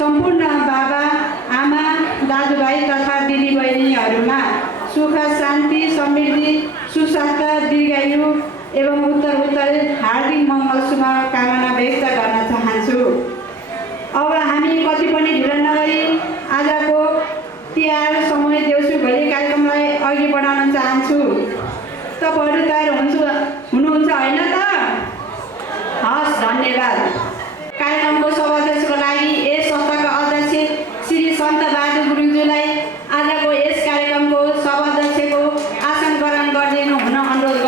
सम्पूर्ण बाबा आमा दाजुभाइ तथा दिदीबहिनीहरूमा सुख शान्ति समृद्धि सुस्वास्थ्य दीर्घायु एवं उत्तर हार्दिक मङ्गल शुभकामना व्यक्त गर्न चाहन्छु। अब हामी कति पनि ढिलो नगरी आजको तिहार समूह देउसी भोलि कार्यक्रमलाई अघि बढाउन चाहन्छु। तपाईहरु तयार हुनुहुन्छ हैन त? हस्, धन्यवाद। कार्यक्रमको सभाध्यक्षको लागि यस संस्थाका अध्यक्ष श्री सन्त बहादुर गुरुङज्यूलाई आजको यस कार्यक्रमको सभाध्यक्षको आसन ग्रहण गरिदिनु हुन अनुरोध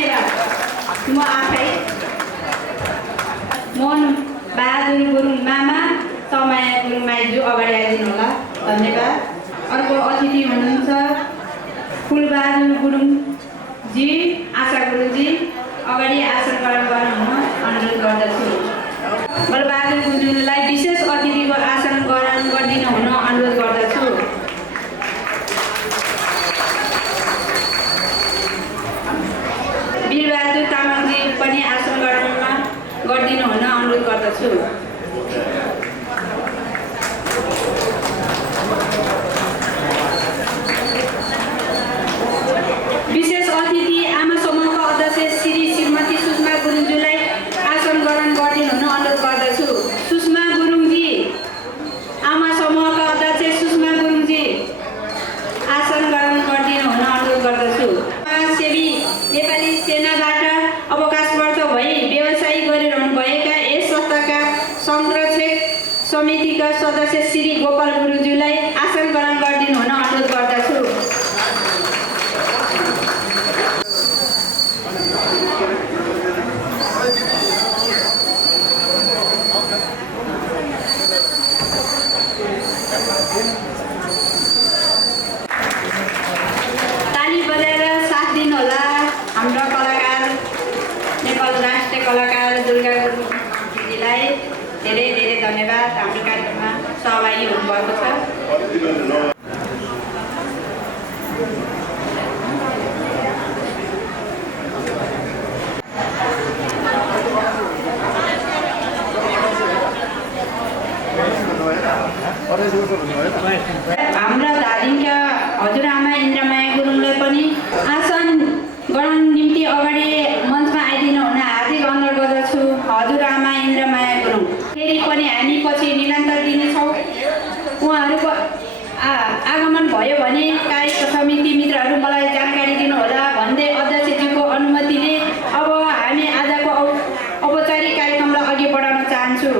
धन्यवाद। म आफै मोहन बहादुर गुरुङ मामा समय गुरुङ माइजू अगाडि आइदिनु होला। धन्यवाद। अर्को अतिथि हुनुहुन्छ फुलबहादुर गुरुङजी, आशा गुरुङजी अगाडि आसन ग्रहण गर्नुहुन अनुरोध गर्दछु। बलबहादुर गुरुङलाई विशेष अतिथिको आसन ग्रहण गरिदिनु हुन अनुरोध गर्दछु। वीरबहादुर तामाङजी पनि आसन ग्रहण गरिदिनु हुन अनुरोध गर्दछु। विशेष अतिथि आमा समूहका अध्यक्ष श्री श्रीमती सुषमा गुरुङज्यूलाई आसन ग्रहण गरिदिनु हुन अनुरोध गर्दछु। सुषमा गुरुङजी, आमा समूहका अध्यक्ष सुषमा गुरुङजी आसन ग्रहण गरिदिनु हुन अनुरोध गर्दछु। सेवी नेपाली सेनाबाट अवकाशप्राप्त भई व्यवसाय गरिरहनुभएका यस संस्थाका संरक्षक समितिका सदस्य श्री गोपाल गुरुज्यूलाई आसन ग्रहण गरिदिनु हुन अनुरोध गर्दछु। ताली बजाएर साथ दिनुहोला हाम्रो कलाकार, नेपाल राष्ट्रिय कलाकार दुर्गा गुरुङ दिदीलाई धेरै धेरै धन्यवाद। हाम्रो कार्यक्रममा सहभागी हुनुभएको छ। हाम्रा धादिङका हजुरआमा इन्द्रमाया गुरुङलाई पनि आसन ग्रहण निम्ति अगाडि मञ्चमा आइदिनु हुन हार्दिक अनुरोध गर्दछु। हजुरआमा इन्द्रमाया गुरुङ फेरि पनि हामी पछि निरन्तर दिनेछौँ। उहाँहरूको आगमन भयो भने कार्य समिति मित्रहरू मलाई जानकारी दिनुहोला भन्दै अध्यक्षज्यूको अनुमतिले अब हामी आजको औपचारिक कार्यक्रमलाई अघि बढाउन चाहन्छु।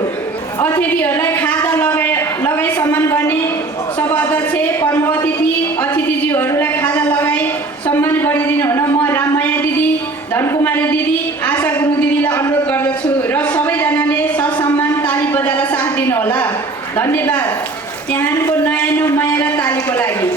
अतिथिहरूलाई खाजा लगाई सम्मान गर्ने सभाध्यक्ष, प्रमुख अतिथि, अतिथिज्यूहरूलाई खाजा लगाई सम्मान गरिदिनु हुन म राममाया दिदी, धनकुमारी दिदी, आशा गुरुङ दिदीलाई अनुरोध गर्दछु र सबैजनाले ससम्मान ताली बजाएर साथ दिनुहोला। धन्यवाद यहाँहरूको नयाँ माया र तालीको लागि।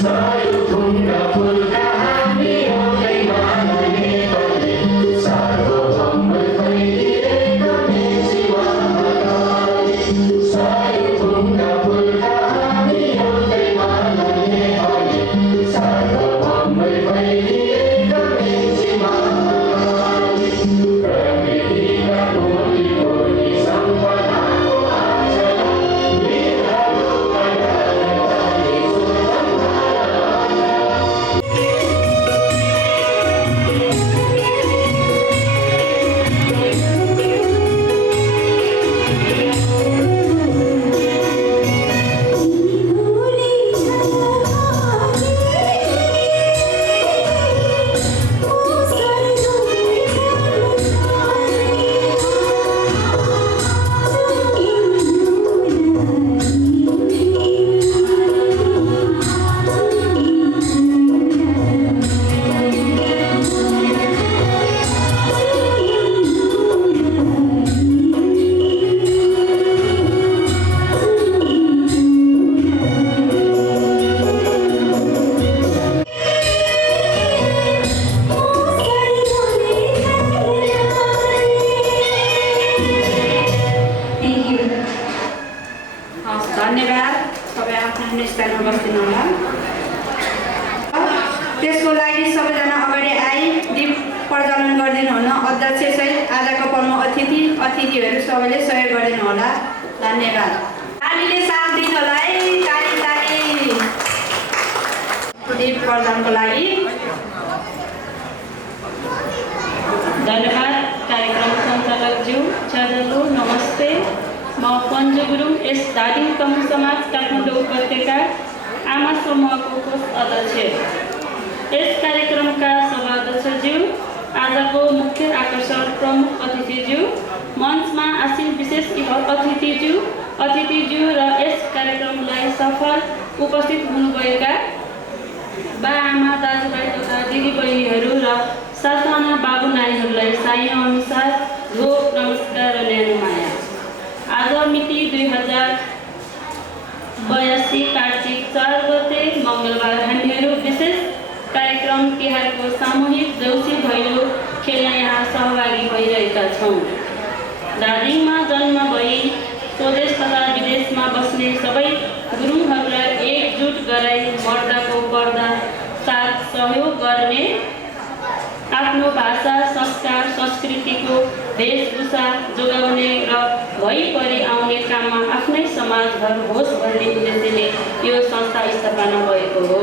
Sa बस्दिनु होला। त्यसको लागि सबैजना अगाडि आई दीप प्रज्वलन गरिदिनु हुन अध्यक्ष सहित आजको प्रमुख अतिथिहरू सबैले सहयोग गरिदिनु होला। धन्यवाद। तालीले साथ दिनु होला है, ताली ताली। दीप प्रज्वलनको लागि धन्यवाद। कार्यक्रम सञ्चालकज्यू चाँजरलो नमस्ते। म पञ्जु गुरुङ, यस धादिङ तमु समाज काठमाडौँ उपत्यका आमा समूहको कोष अध्यक्ष। यस कार्यक्रमका सभाध्यक्षज्यू, आजको मुख्य आकर्षण प्रमुख अतिथिज्यू, मञ्चमा आसीन विशेष अतिथिज्यू र यस कार्यक्रमलाई सफल उपस्थित हुनुभएका बा आमा दाजुभाइ तथा दिदीबहिनीहरू र साथाना बाबु नानीहरूलाई साइनो अनुसार ढोक नमस्कार र न्यानो माया। आज मिति 2082 कार्तिक 4 गते मङ्गलबार हामीहरू विशेष कार्यक्रम तिहारको सामूहिक देउसी भैलो खेल्न यहाँ सहभागी भइरहेका छौँ। दार्जिलिङमा जन्म भई स्वदेश तथा विदेशमा बस्ने सबै गुरुङहरूलाई एकजुट गराई मर्दाको पर्दा साथ सहयोग गर्ने, आफ्नो भाषा संस्कार संस्कृतिको वेशभूषा जोगाउने र भइपरि आउने काममा आफ्नै समाजभर होस् भन्ने उद्देश्यले यो संस्था स्थापना भएको हो।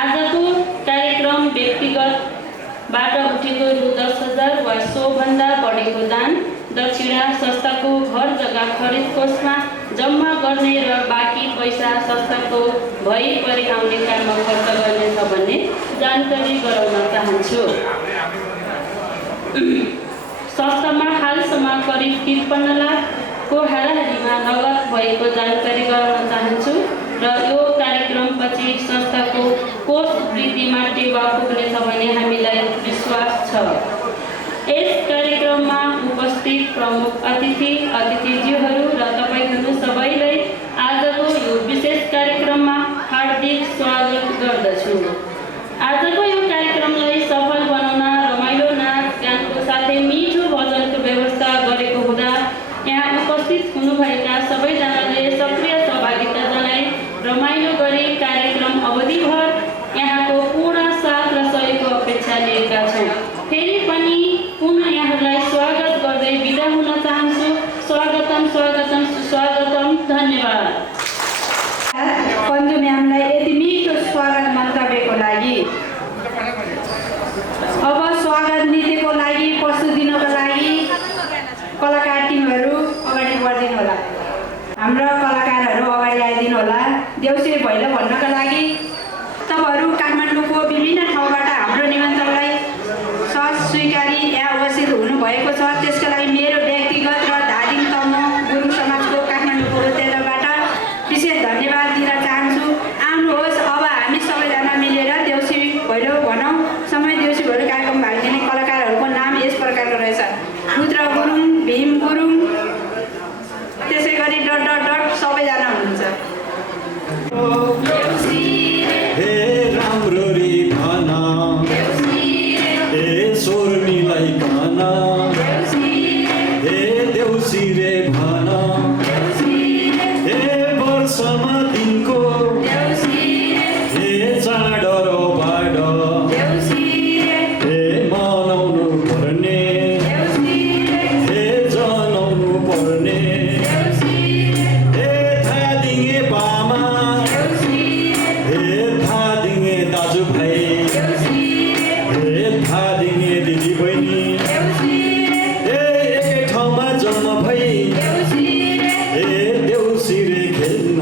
आजको कार्यक्रम व्यक्तिगतबाट उठेको रु 10,000 वा सोभन्दा बढीको दान दक्षिणा संस्थाको घर जग्गा खरिद कोषमा जम्मा गर्ने र बाँकी पैसा संस्थाको भइपरि आउने काममा खर्च गर्नेछ भन्ने जानकारी गराउन चाहन्छु। संस्थामा हालसम्म करिब 53 लाखको हाराहारीमा नगद भएको जानकारी गराउन चाहन्छु र यो कार्यक्रमपछि संस्थाको कोष वृद्धिमा टेवा पुग्नेछ भन्ने हामीलाई विश्वास छ। यस कार्यक्रममा उपस्थित प्रमुख अतिथिज्यूहरू र तपाईहरू सबैलाई आजको यो विशेष कार्यक्रममा हार्दिक स्वागत गर्दछु। आजको यो कार्यक्रमलाई सफल बनाउन रमाइलो नाच गानको साथै मिठो भजनको व्यवस्था गरेको हुँदा यहाँ उपस्थित हुनुभएका सबैजनाले सक्रिय सहभागिता जनाई रमाइलो गरी कार्यक्रम अवधिभर यहाँको पूर्ण साथ र सहयोगको अपेक्षा लिएका छौँ। फेरि पनि पुनः यहाँहरूलाई स्वागत गर्दै बिदा हुन चाहन्छु। स्वागतम स्वागतम सुस्वागतम। धन्यवाद। पञ्जु म्यामलाई यति मिठो स्वागत मन्तव्यको लागि। अब स्वागत नृत्यको लागि प्रस्तुत दिनको लागि कलाकार टिमहरू अगाडि बढिदिनु होला। हाम्रो कलाकारहरू अगाडि आइदिनु होला। देउसी भैलो भन्नका लागि तपाईँहरू काठमाडौँको विभिन्न ठाउँबाट हाम्रो निमन्त्रणलाई स्वीकारी यहाँ उपस्थित हुनुभएको छ। त्यसका लागि मेरो व्यक्तिगत र धादिङ तमु गुरुङ समाजको काठमाडौँको तर्फबाट विशेष धन्यवाद दिन चाहन्छु। आउनुहोस्, अब हामी सबैजना मिलेर देउसी भैलो भनौँ। समय देउसी भैलो कार्यक्रम भाग लिने कलाकारहरूको नाम यस प्रकारको रहेछ: रुद्र गुरुङ, भीम गुरुङ, त्यसै गरी डट डट डट सबैजना हुनुहुन्छ। हे राम्ररी खाना, हे सोर्मीलाई खाना, हे देउसी रे भाना, हे वर्षमा दिनको, हे चाड र बाड, हे मनाउनु पर्ने, हे जनाउनु पर्ने, हे थादिङे बामा, हे थादिङे दाजुभाइ, हे थादिङे दिदीबहिनी, हे एकै ठाउँमा जम्मा भई हे देउसी रे खेल्न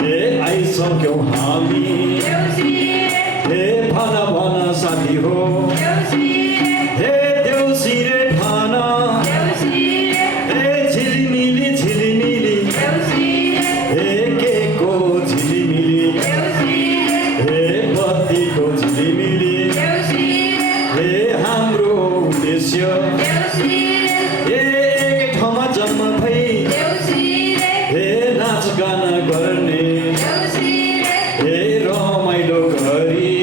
हे आइसक्यौँ हामी, हे भन भन साथी हो, हे देउसी रे भन, हे झिलिमिली झिलिमिली, हे के को झिलिमिली, हे बत्तीको झिलिमिली, हे हाम्रो उद्देश्य, हे एकै ठाउँमा जम्मा भई हे नाच गान गर्ने, हे रमाइलो गरी,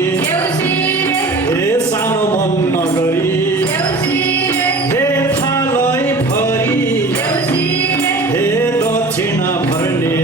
हे सानो मन नगरी, हे थालै भरी, हे दक्षिणा भर्ने,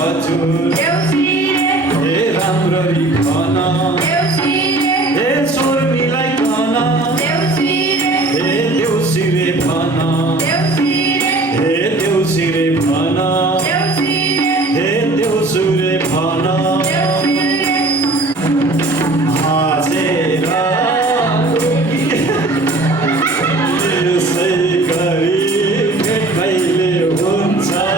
हजुर हे राम्ररी भन हे स्वर मिलाइकन हे देउसिरे भन हे देउसिरे भन हे देउसुरे भन हाँसेर त्यसै गरी भेट कहिले हुन्छ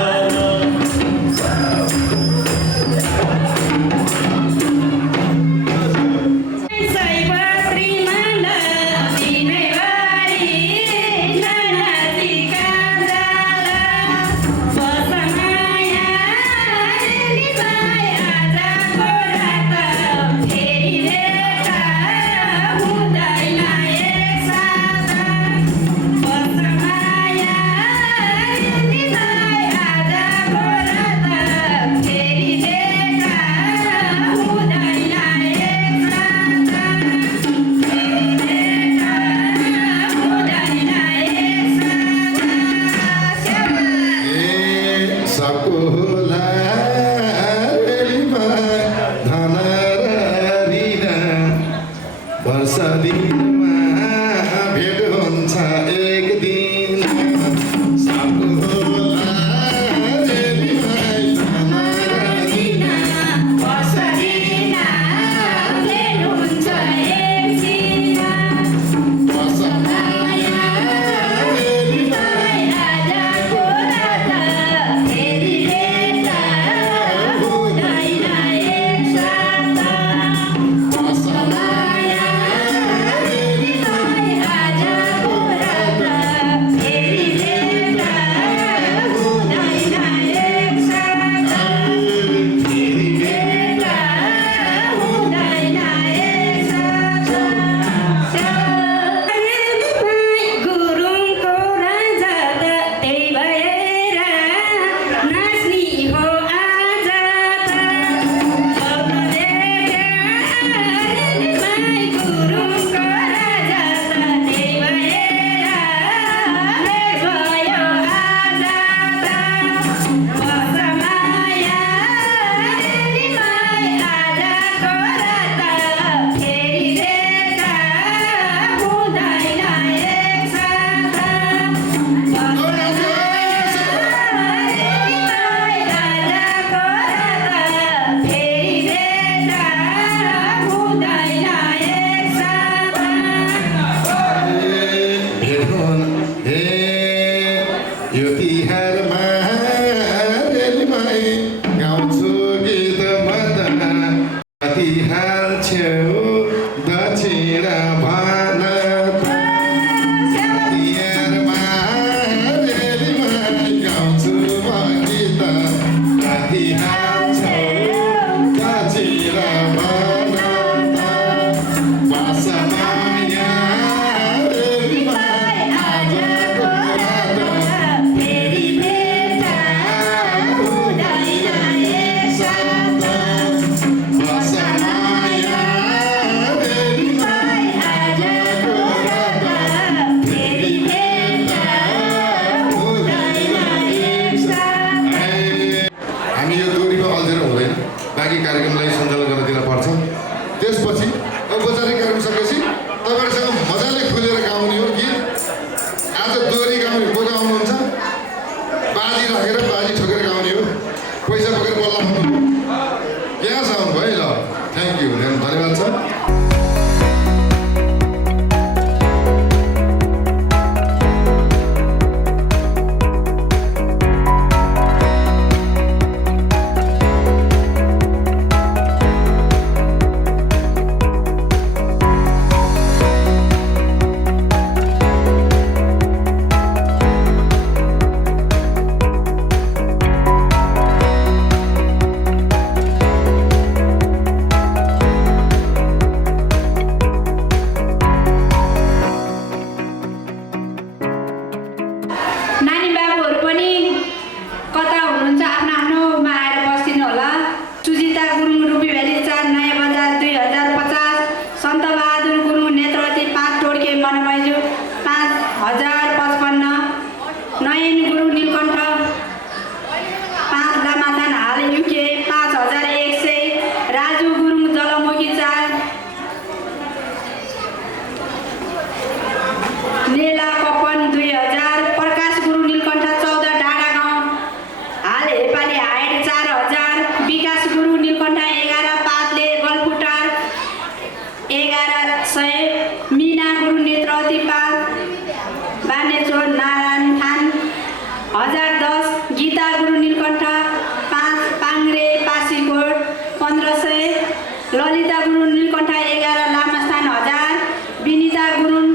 ललिता गुरुङ नीलकण्ठ 11, लामास्थान 1000, विनिता गुरुङ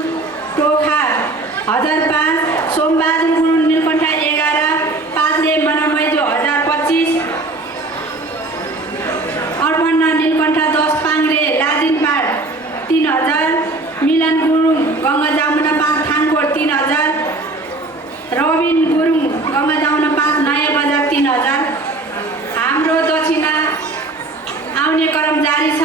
टोखा 1005, सोमबहादुर गुरुङ नीलकण्ठ 11, पात्रे मनमैजो 1025, अर्पण नीलकण्ठ 10, पाङ्ग्रे लाजिनपाड 3000, मिलन गुरुङ गङ्गा जामुना 5, थानकोट 3000, रबिन गुरुङ गङ्गा जामुना 5, नयाँ बजार 3000। हाम्रो दक्षिणा आउने क्रम जारी छ।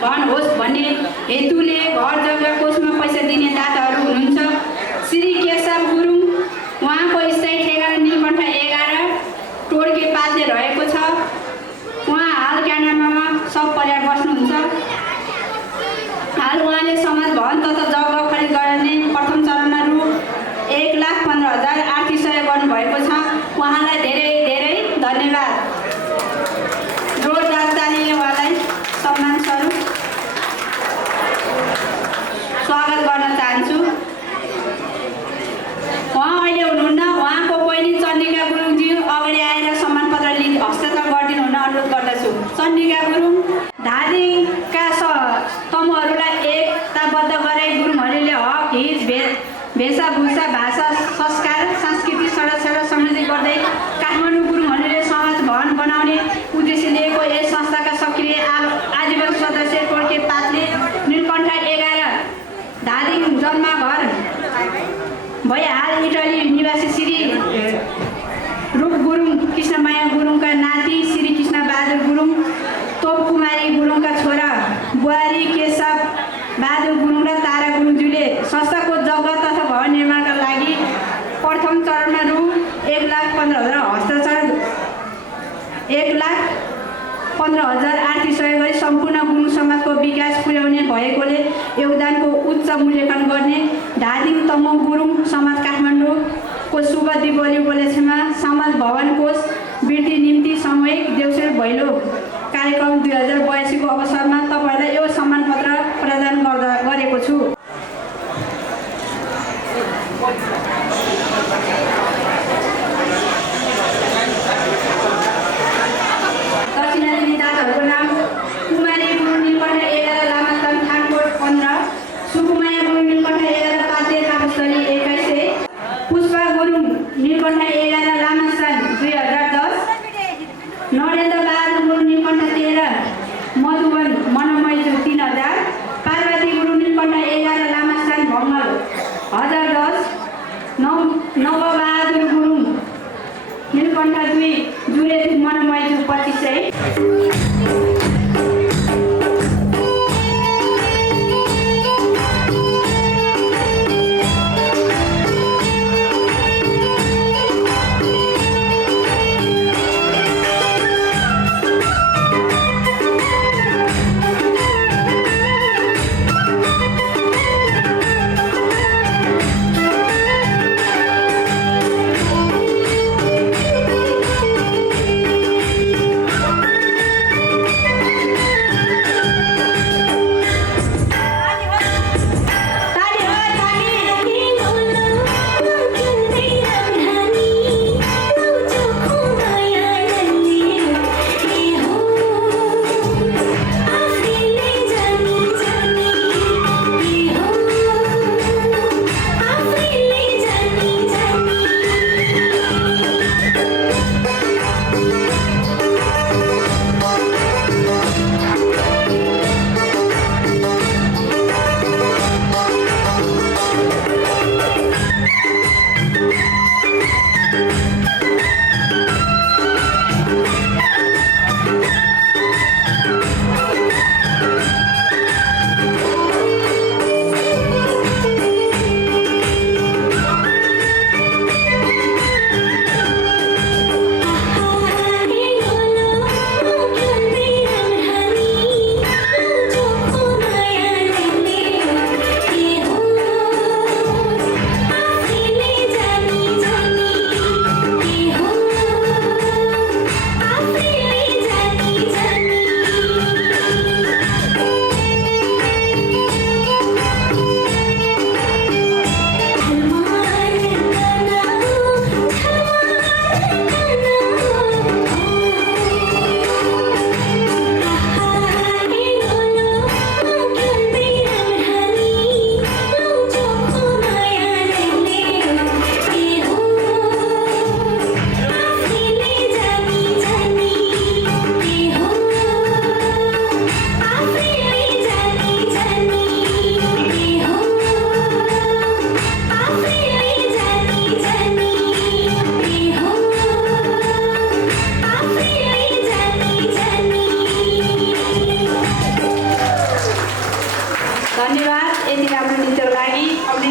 भवन होस् भन्ने हेतुले घर जग्गा कोषमा पैसा दिने दाताहरू हुनुहुन्छ श्री केशव गुरुङ, उहाँको स्थायी ठेगाना नीलकण्ठ 11 टोड्के पातले रहेको छ। उहाँ हाल क्यानाडामा सब परिवार बस्नुहुन्छ। हाल उहाँले समाज भवन तथा जग्गा खरिद गर्ने प्रथम चरणमा रु 1,15,000 आर्थिक सहयोग गर्नुभएको छ। उहाँलाई धेरै धेरै धन्यवाद। जोरदार तालीले उहाँलाई सम्मान स्वरूप स्वागत गर्न चाहन्छु। उहाँ अहिले हुनुहुन्न, उहाँको बहिनी चन्द्रिका गुरुङज्यू अगाडि आएर सम्मान पत्र हस्ताक्षर गरिदिनु हुन अनुरोध गर्दछु। चन्द्रिका गुरुङ, धादिङका तमुहरूलाई एकताबद्ध गरे गुरुङहरूले हक हित वेशभूषा भाषा संस्कार सांस्कृतिक संरक्षण र संरक्षित गर्दै काठमाडौँ गुरुङहरूले समाज भवन बनाउने उद्देश्य लिएको यस संस्थाका सक्रिय आजीवन सदस्य टोड्के पातले नीलकण्ठ 11 धादिङ जन्मघर भई हाल इटली निवासी श्री रूप गुरुङ, कृष्णमाया गुरुङका नाति श्री कृष्णबहादुर गुरुङ, तोपकुमारी गुरुङका छोरा बुहारी केशव बहादुर गुरुङ र तारा गुरुङज्यूले संस्थाको जग्गा तथा भवन निर्माणका लागि प्रथम चरणमा रु 1,15,000 हस्ताक्षर 1,15,000 आर्थिक सहयोग गरी सम्पूर्ण गुरुङ समाजको विकास पुर्याउने भएकोले योगदानको उच्च मूल्याङ्कन गर्ने धादिङ तमु गुरुङ समाज काठमाडौँको शुभ दीपावली उपलक्ष्यमा समाज भवन कोष वृद्धि निम्ति सामूहिक देउसे भैलो कार्यक्रम 2082 को अवसरमा तपाईँलाई यो सम्मान पत्र प्रदान गरेको छु। दक्षिणा दिने दाताहरूको नाम कुमारी गुरुङ नीलकण्ठ 11 लामास्थान थानकोट 15, सुकुमाया गुरुङ नीलकण्ठ 11 पाते कापस्थली 2100, पुष्पा गुरुङ नीलकण्ठ 11 लामास्थान 2010, नरेन्द्र बहादुर गुरुङ नीलकण्ठ 13 मधुवन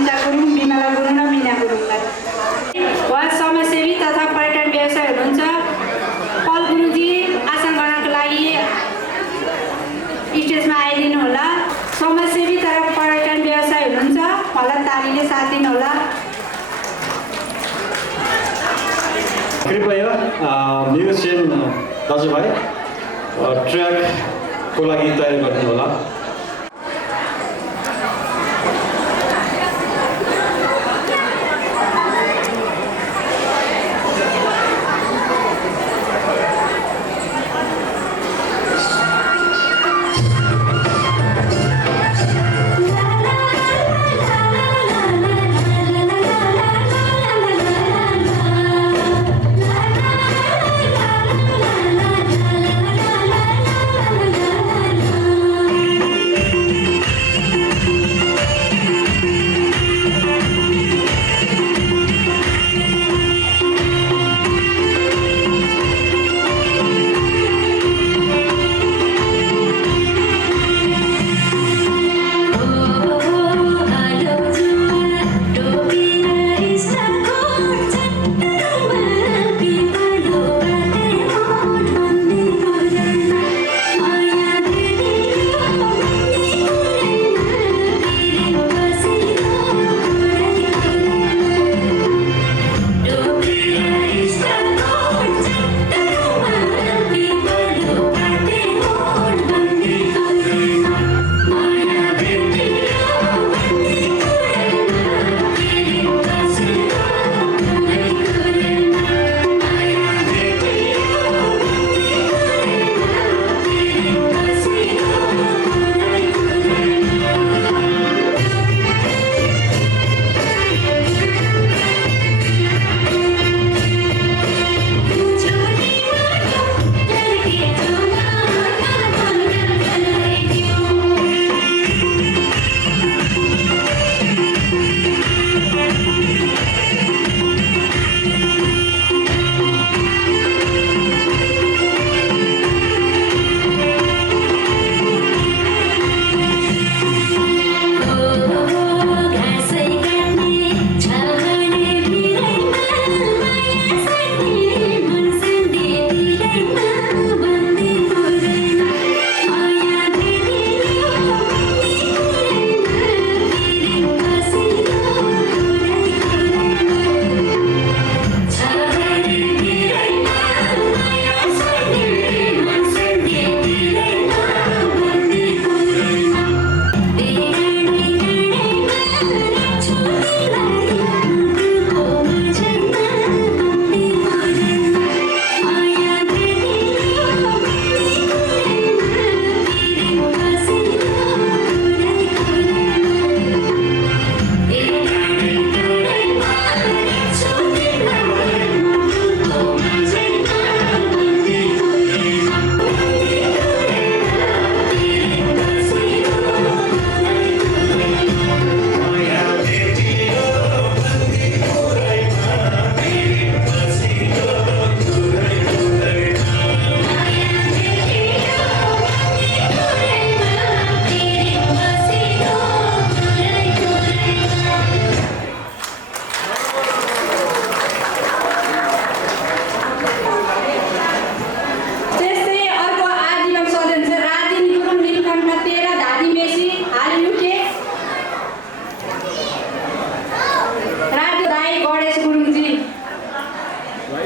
सन्ता गुरुङ, बिमला गुरुङ र मिना गुरुङलाई। उहाँ समाजसेवी तथा पर्यटन व्यवसाय हुनुहुन्छ। पल गुरुजी आसन गर्नको लागि स्टेजमा आइदिनु होला। समाजसेवी तथा पर्यटन व्यवसाय हुनुहुन्छ, मलाई तालीले साथ दिनुहोला। कृपया म्युजिसियन दाजुभाइ ट्र्याकको लागि तयार गरिदिनु होला।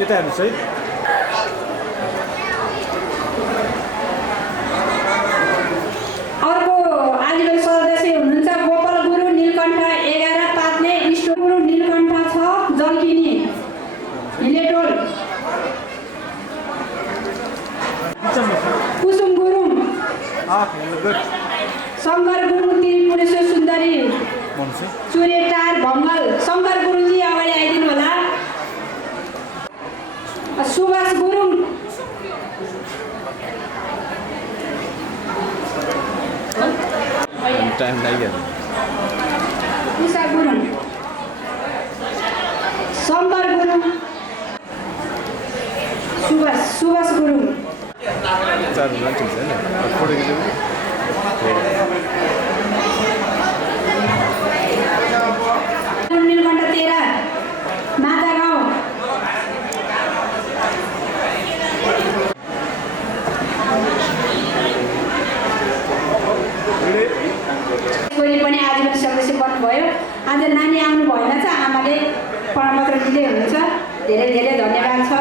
यता हेर्नुहोस् है। अर्को आजीवन सदस्य हुनुहुन्छ गोपाल गुरु नीलकण्ठ 11 पात्ने, विष्णु गुरु नीलकण्ठ 6 जल्किनी हिलेटोल, कुसुम गुरुङ, शङ्कर गुरुङ त्रिपुरेश्वर सुन्दरी सूर्यटार भङ्गल। शङ्कर गुरुजी अगाडि आइदिनु होला। सुभाष गुरुङ, टाइम लाग्यो। उषा गुरुङ, शङ्कर गुरुङ, सुभाष गुरुङ। ठिक छ नि फोटो खिच्नु। आउनुभयो। आज नानी आउनु भएन छ, आमाले प्रमाणपत्र दिँदै हुनुहुन्छ। धेरै धेरै धन्यवाद छ।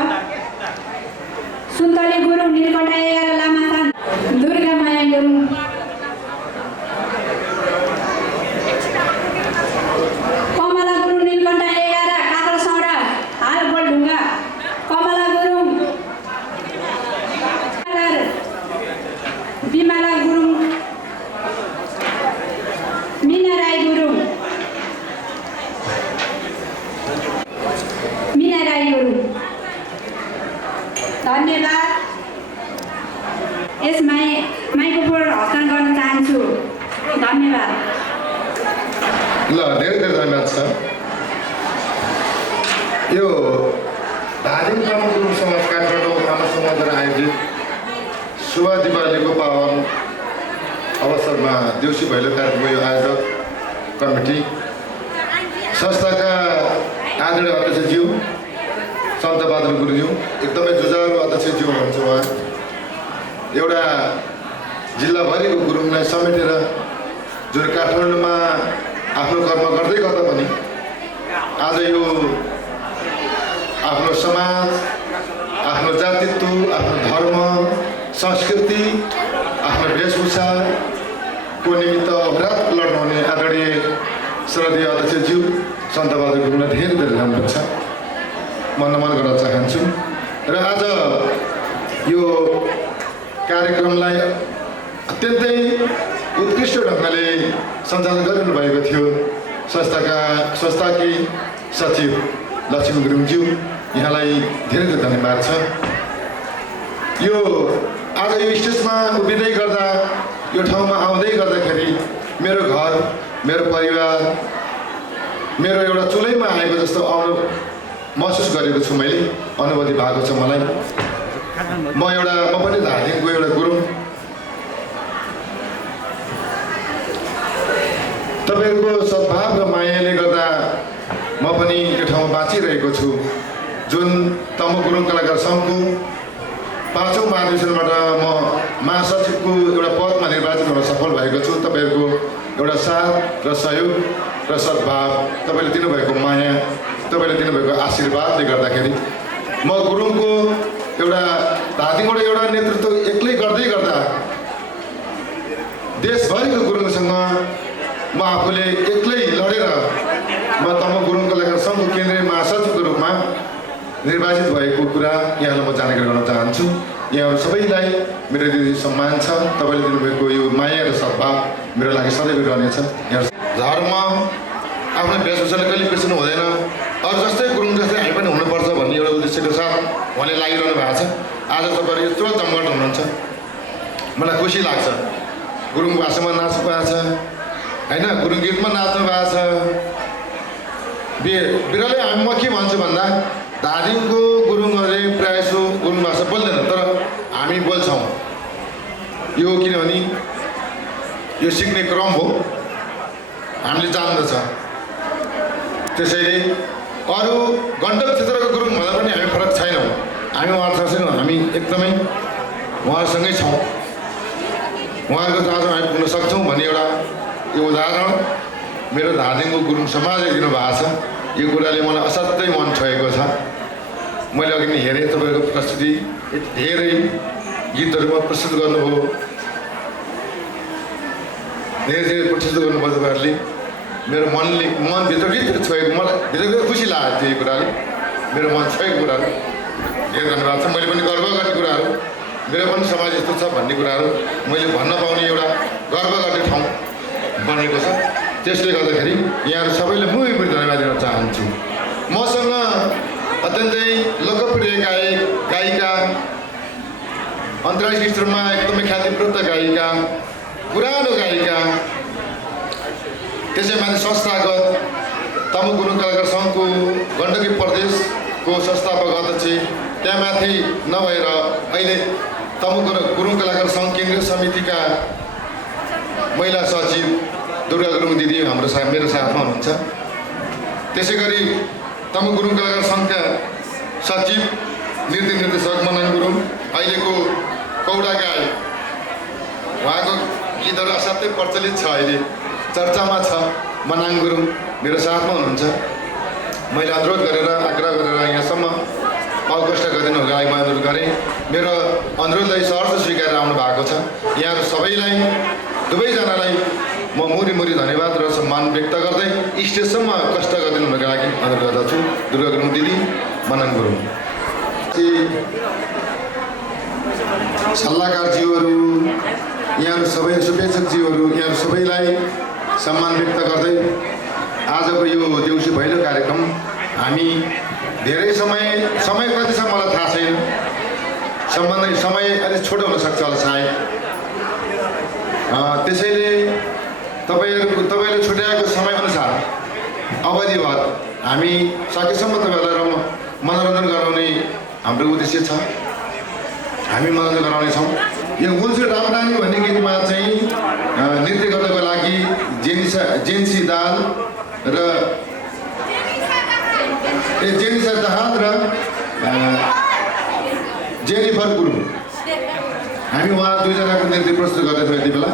सुन्तली गुरुङ, नीलकण्ठ 11 लामाथान, दुर्गा माया गुरुङ, कमला गुरुङ, नीलकण्ठ 11 काकल सौडा, हाल गोलढुङ्गा, कमला गुरुङ, बिमला गुरुङ, मिना राई गुरुङ, मिना राई गुरुङ, धन्यवाद। यस माइक्रोफोन हस्तान्तरण गर्न चाहन्छु। धन्यवाद। ल धेरै धेरै धन्यवाद छ। यो धादिङ प्रमुख गुरुङ समाज काठमाडौँ आमा समाजद्वारा आयोजित शुभ दिवालीको पावन अवसरमा देउसी भैलो कार्यक्रमको यो आयोजक कमिटी संस्थाका आदरणीय अध्यक्षज्यू सन्त बहादुर गुरुज्यू, एकदमै जुझारु अध्यक्षज्यू हुनुहुन्छ। उहाँ एउटा जिल्लाभरिको गुरुङलाई समेटेर जुन काठमाडौँमा आफ्नो कर्म गर्दै गर्दा पनि आज यो आफ्नो समाज, आफ्नो जातित्व, आफ्नो धर्म, संस्कृति, आफ्नो वेशभूषाको निमित्त अविरत लड्नुहुने आदरणीय श्रद्धेय अध्यक्षज्यू सन्त बहादुर गुरुङलाई धेरै धेरै धन्यवाद छ, म नमन गर्न चाहन्छु। र आज यो कार्यक्रमलाई अत्यन्तै उत्कृष्ट ढङ्गले सञ्चालन गरिनु भएको थियो संस्थाकी सचिव लक्ष्मी गुरुङज्यू, यहाँलाई धेरै धेरै धन्यवाद छ। यो आज यो स्टेजमा उभिँदै गर्दा, यो ठाउँमा आउँदै गर्दाखेरि मेरो घर, मेरो परिवार, मेरो एउटा चुलैमा आएको जस्तो महसुस गरेको छु मैले, अनुभूति भएको छ मलाई। म पनि धादिङको एउटा गुरुङ। तपाईँहरूको सद्भाव र मायाले गर्दा म पनि यो ठाउँमा बाँचिरहेको छु। जुन तमु गुरुङ कलाकार सङ्घको 5औं महाधिवेशनबाट म महासचिवको एउटा पदमा निर्वाचित हुन सफल भएको छु। तपाईँहरूको एउटा साथ र सहयोग र सद्भाव, तपाईँले दिनुभएको माया, तपाईँले दिनुभएको आशीर्वादले गर्दाखेरि म गुरुङको एउटा धादिङबाट एउटा नेतृत्व एक्लै गर्दै गर्दा देशभरिको गुरुङसँग म आफूले एक्लै लडेर म तमु गुरुङ कलाकार सङ्घको केन्द्रीय महासचिवको रूपमा निर्वाचित भएको कुरा यहाँलाई म जानकारी गर्न चाहन्छु। यहाँहरू सबैलाई मेरो दिदी सम्मान छ। तपाईँले दिनुभएको यो माया र सद्भाव मेरो लागि सदैव रहनेछ। यहाँ धर्म आफ्नो वेशभूषाले कहिले बिर्सनु हुँदैन। अरू जस्तै गुरुङ जस्तै हामी पनि हुनुपर्छ भन्ने एउटा उद्देश्यको साथ उहाँले लागिरहनु भएको छ। आज तपाईँहरू यत्रो जमघट हुनुहुन्छ, मलाई खुसी लाग्छ। गुरुङ भाषामा नाच्नु भएको छ होइन, गुरुङ गीतमा नाच्नु भएको छ। बिरलै म के भन्छु भन्दा, धादिङको गुरुङहरूले प्रायःजसो गुरुङ भाषा बोल्दैन, तर हामी बोल्छौँ। यो किनभने यो सिक्ने क्रम हो, हामीले जान्दछ। त्यसैले अरू गण्डक क्षेत्रको गुरुङ भन्दा पनि हामी फरक छैनौँ। हामी उहाँहरूसँग हामी एकदमै उहाँहरूसँगै छौँ। उहाँहरूको जहाँसम्म हामी पुग्न सक्छौँ भन्ने एउटा यो उदाहरण मेरो धादिङको गुरुङ समाजले दिनुभएको छ। यो कुराले मलाई असाध्यै मन छोएको छ। मैले अघि नै हेरेँ तपाईँहरूको प्रस्तुति, धेरै गीतहरूमा प्रस्तुत गर्नुभयो, धेरै धेरै प्रस्तुत गर्नुभयो तपाईँहरूले। मेरो मनभित्र छोएको, मलाई भित्र खुसी लागेको थियो यो कुराले, मेरो मन छोएको कुराहरू। धेरै धन्यवाद छ। मैले पनि गर्व गर्ने कुराहरू, मेरो पनि समाज यस्तो छ भन्ने कुराहरू मैले भन्न पाउने एउटा गर्व गर्ने ठाउँ बनेको छ। त्यसले गर्दाखेरि यहाँहरू सबैले म पनि धन्यवाद दिन चाहन्छु। मसँग अत्यन्तै लोकप्रिय गायिका, अन्तर्राष्ट्रिय स्तरमा एकदमै ख्यातिप्राप्त गायिका, पुरानो गायिका, त्यसैमाथि संस्थागत तमु गुरुङ कलाकार सङ्घको गण्डकी प्रदेशको संस्थापक अध्यक्ष, त्यहाँमाथि नभएर अहिले तमु गुरुङ कलाकार सङ्घ केन्द्रीय समितिका महिला सचिव दुर्गा गुरुङ दिदी मेरो साथमा हुनुहुन्छ। त्यसै गरी तमु गुरुङ कलाकार सङ्घका सचिव नृत्य निर्देशक मनन गुरुङ, अहिलेको कौडा गायक, उहाँको गीतहरू असाध्यै प्रचलित छ, अहिले चर्चामा छ। मनाङ गुरुङ मेरो साथमा हुनुहुन्छ। मैले अनुरोध गरेर आग्रह गरेर यहाँसम्म अवकष्ट गरिदिनुको लागि म अनुरोध गरेँ। मेरो अनुरोधलाई सहर्ष स्वीकारेर आउनु भएको छ। यहाँहरू सबैलाई दुवैजनालाई म मुरी धन्यवाद र सम्मान व्यक्त गर्दै स्टेजसम्म कष्ट गरिदिनुको लागि अनुरोध गर्दछु। दुर्गा गुरुङ दिदी, मनाङ गुरुङ, सल्लाहकारज्यूहरू, यहाँहरू सबै शुभेच्छकज्यूहरू, यहाँहरू सबैलाई सम्मान व्यक्त गर्दै आजको यो देउसी भैलो कार्यक्रम हामी धेरै समय कति छ मलाई थाहा छैन, समय अलिक छोटो हुनसक्छ होला सायद। त्यसैले तपाईँले छुट्याएको समयअनुसार अवधिभर हामी सकेसम्म तपाईँहरूलाई मनोरञ्जन गराउने हाम्रो उद्देश्य छ। हामी मनोरञ्जन गराउनेछौँ। यो गुल्छे रामरानी भन्ने गीतमा चाहिँ नृत्य गर्नको लागि जेन्सी दाहाल र जेनिसा दाहाल र जेनिफर गुरुङ हामी उहाँ दुईजनाको नृत्य प्रस्तुत गर्दैछौँ यति बेला।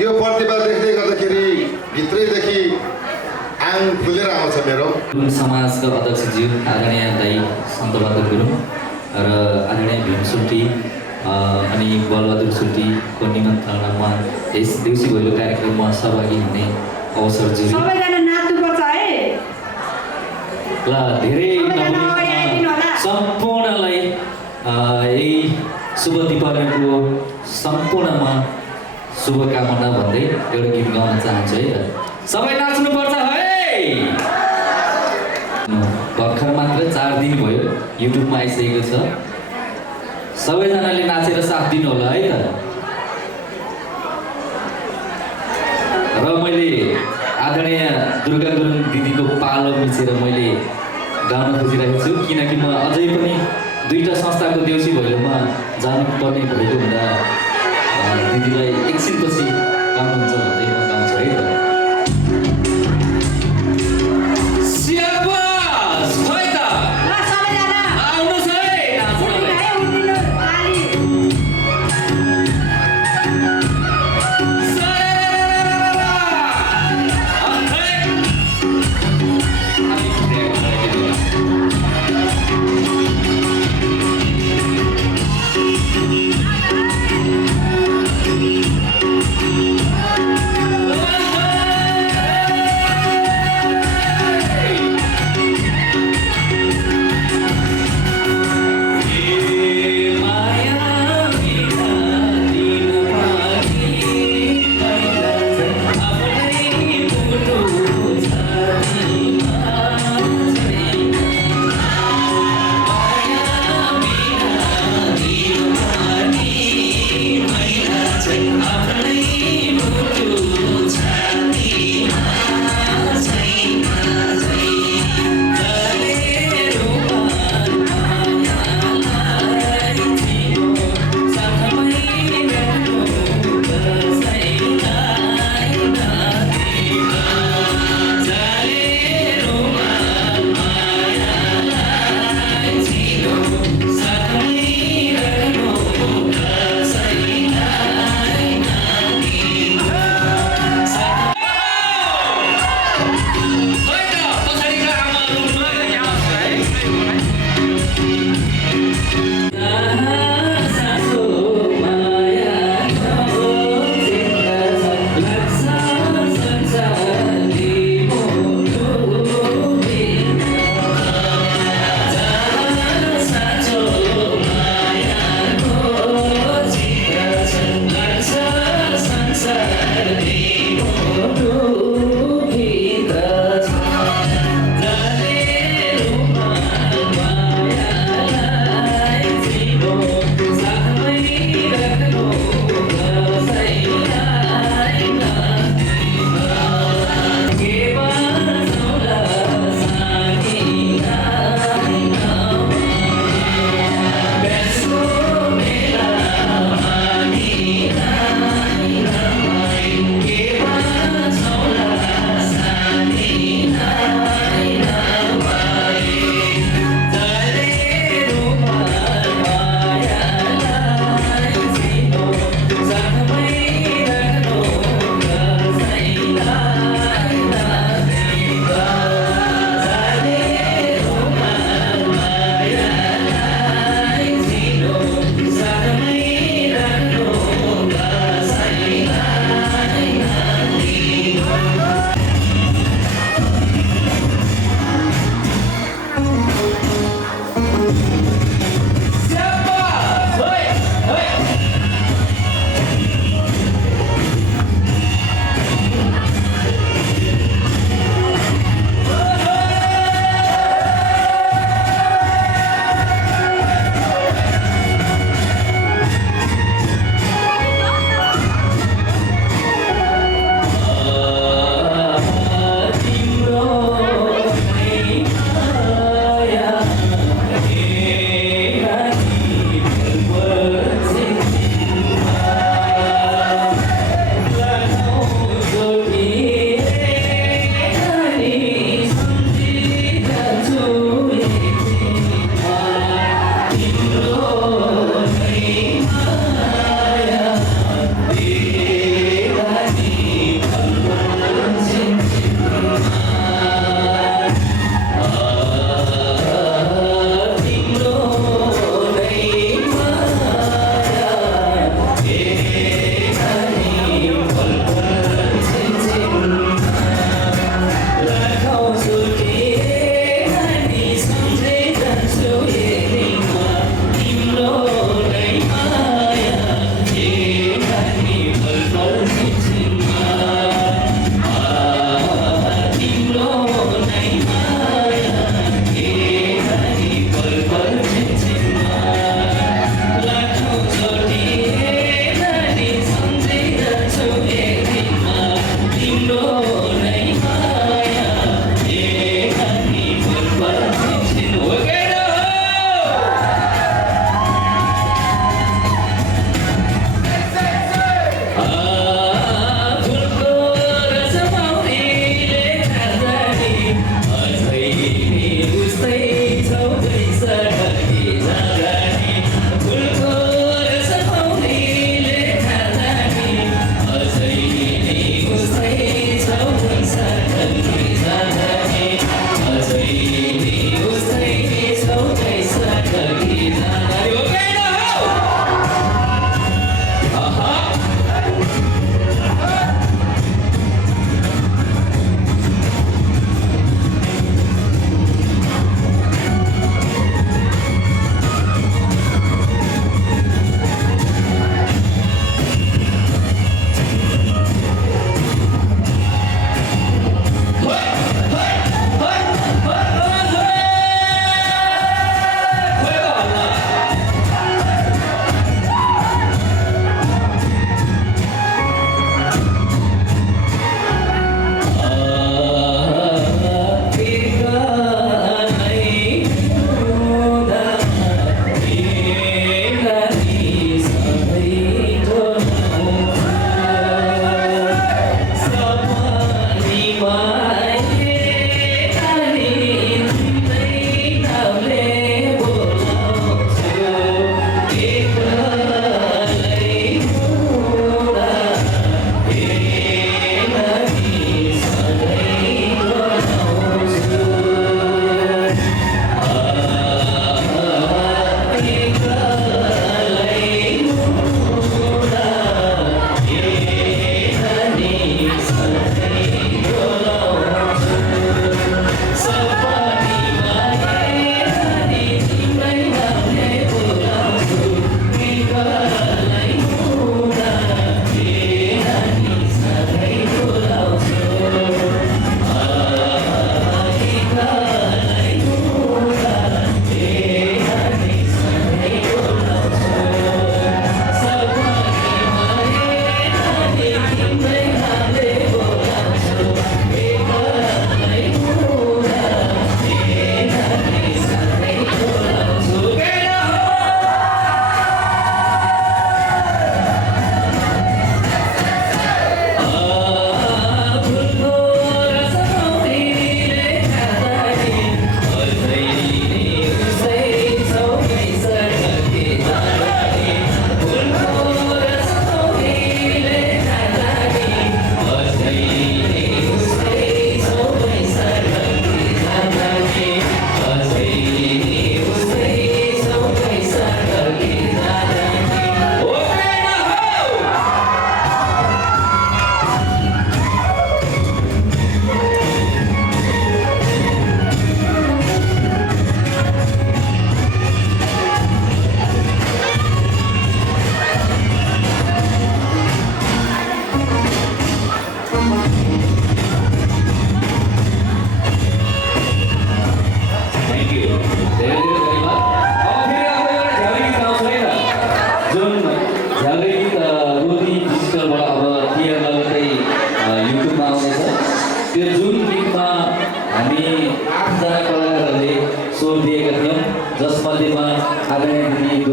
यो प्रतिभा देख्दै गर्दाखेरि भित्रैदेखि आङ फुलेर आउँछ मेरो। समाजका अध्यक्षज्यू आदरणीय दाई सन्तबहादुर गुरुङ र आदरणीय भीम सुल्टी अनि बलबहादुर सुल्टीको निमन्त्रणामा यस देउसी भैलो कार्यक्रममा सहभागी हुने अवसर जुरे। सबैजना नाच्नुपर्छ है। ल धेरै सम्पूर्णलाई यही शुभ दीपावलीको सम्पूर्णमा शुभकामना भन्दै एउटा गीत गाउन चाहन्छु है। सबै नाच्नुपर्छ है। भर्खर मात्र 4 दिन भयो युट्युबमा आइसकेको छ। सबैजनाले नाचेर साथ दिनु होला है त। र मैले आदरणीय दुर्गा गुरुङ दिदीको पालो मिचेर मैले गाउन खोजिरहेको छु, किनकि म अझै पनि 2टा संस्थाको देउसी भैलोमा जानुपर्ने भएको हुँदा दिदीलाई एकछिनपछि गाउनुहुन्छ भन्दै म गाउँछु है त।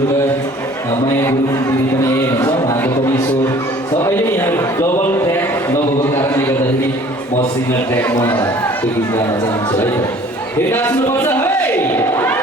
दुर्गा माया गुरुङ दिदी पनि यही हुन्छ उहाँको पनि सो छ। अहिले यहाँ डबल ट्र्याक नभएको कारणले गर्दाखेरि म सिङ्गल ट्र्याकमा त्यो गीत गाउन चाहन्छु है त। फेरि नाच्नुपर्छ है।